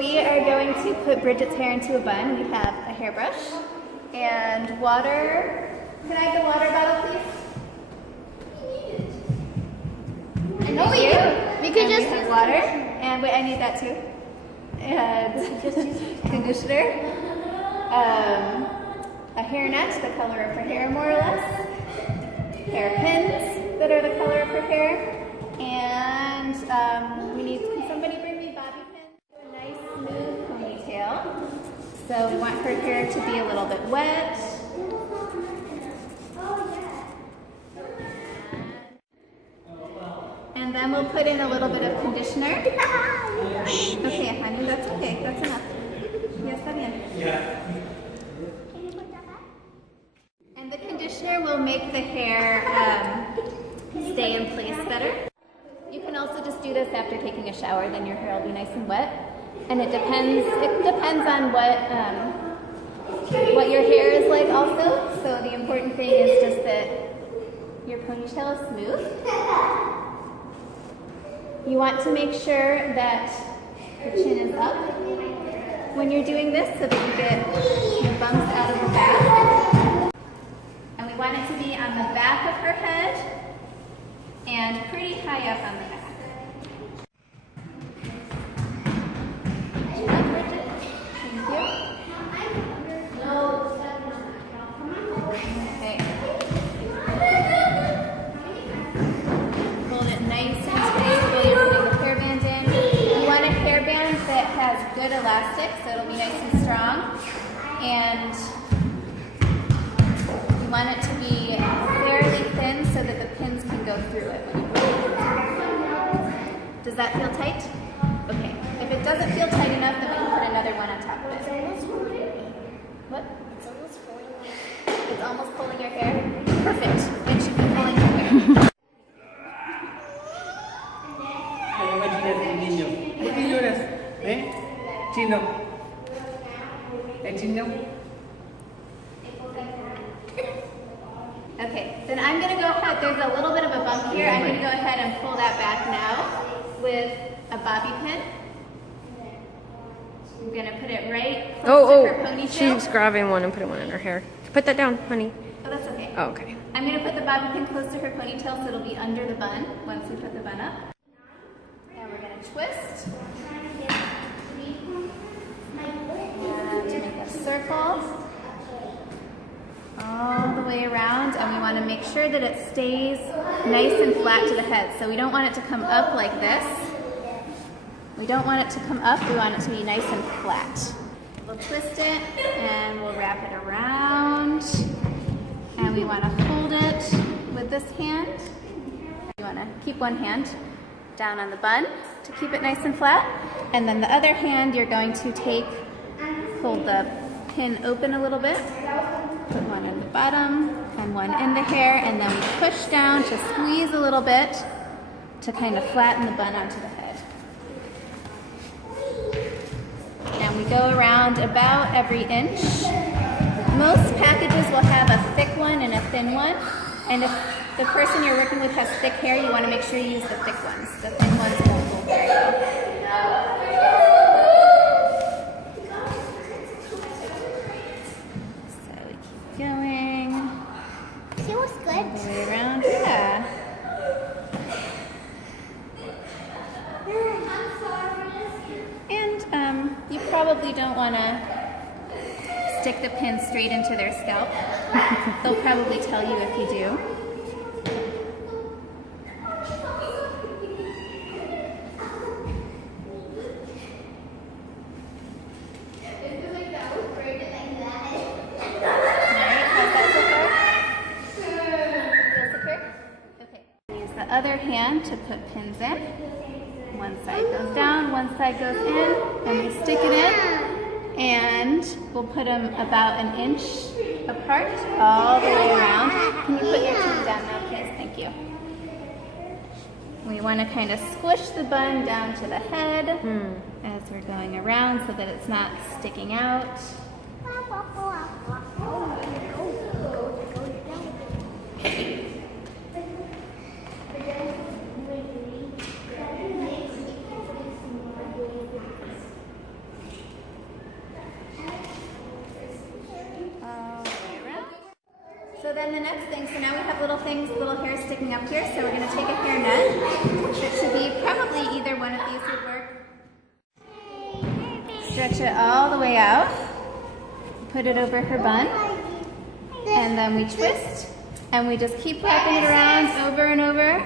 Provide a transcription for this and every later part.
We are going to put Bridget's hair into a bun. We have a hairbrush and water. Can I have the water bottle, please? No, we do. We could just use water. And wait, I need that too. And conditioner. A hairnet, the color of her hair, more or less. Hairpins that are the color of her hair. And we need, can somebody bring me bobby pins? A nice smooth ponytail. So we want her hair to be a little bit wet. And then we'll put in a little bit of conditioner. Okay, honey, that's okay. That's enough. Yes, está bien. Yeah. And the conditioner will make the hair stay in place better. You can also just do this after taking a shower, then your hair will be nice and wet. And it depends on what your hair is like also. So the important thing is just that your ponytail is smooth. You want to make sure that the chin is up when you're doing this so that you get the bumps out of the back. And we want it to be on the back of her head and pretty high up on the back. Thank you. Okay. Hold it nice and tight while you're putting the hairband in. You want a hairband that has good elastic, so it'll be nice and strong. And you want it to be fairly thin so that the pins can go through it when you put it. Does that feel tight? Okay. If it doesn't feel tight enough, then we can put another one on top of it. What? It's almost falling. It's almost pulling your hair? Perfect. It should be pulling your hair. ¿Por qué lloras? Chino. Chino. Okay, then I'm going to go ahead. There's a little bit of a bump here. I'm going to go ahead and pull that back now with a bobby pin. I'm going to put it right close to her ponytail. She's grabbing one and putting one in her hair. Put that down, honey. Oh, that's okay. Oh, okay. I'm going to put the bobby pin close to her ponytail so it'll be under the bun once we put the bun up. And we're going to twist. And make a circle all the way around, and we want to make sure that it stays nice and flat to the head. So we don't want it to come up like this. We don't want it to come up, we want it to be nice and flat. We'll twist it and we'll wrap it around. And we want to hold it with this hand. You want to keep one hand down on the bun to keep it nice and flat. And then the other hand you're going to hold the pin open a little bit. Put one in the bottom and one in the hair, and then we push down to squeeze a little bit to kind of flatten the bun onto the head. And we go around about every inch. Most packages will have a thick one and a thin one, and if the person you're working with has thick hair, you want to make sure you use the thick ones. The thin ones won't hold very well. Going. She was good. All the way around, yeah. And you probably don't want to stick the pin straight into their scalp. They'll probably tell you if you do. Other hand to put pins in. One side goes down, one side goes in, and we stick it in, and we'll put them about an inch apart all the way around. Can you put your teeth down now, please? Thank you. We want to kind of squish the bun down to the head as we're going around so that it's not sticking out. then the next thing, so now we have little things, little hairs sticking up here, so we're going to take a hair net. It should be probably either one of these would work. Stretch it all the way out. Put it over her bun. And then we twist. And we just keep wrapping it around over and over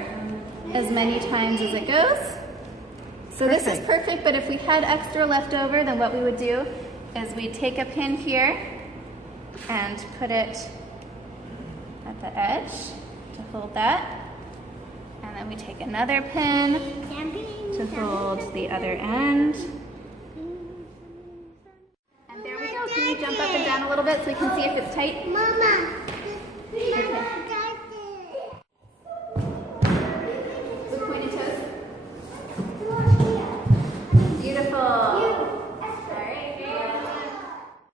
as many times as it goes. So this is perfect, but if we had extra left over, then what we would do is we'd take a pin here and put it at the edge to hold that. And then we take another pin to hold the other end. And there we go. Can you jump up and down a little bit so we can see if it's tight? Mama. Okay.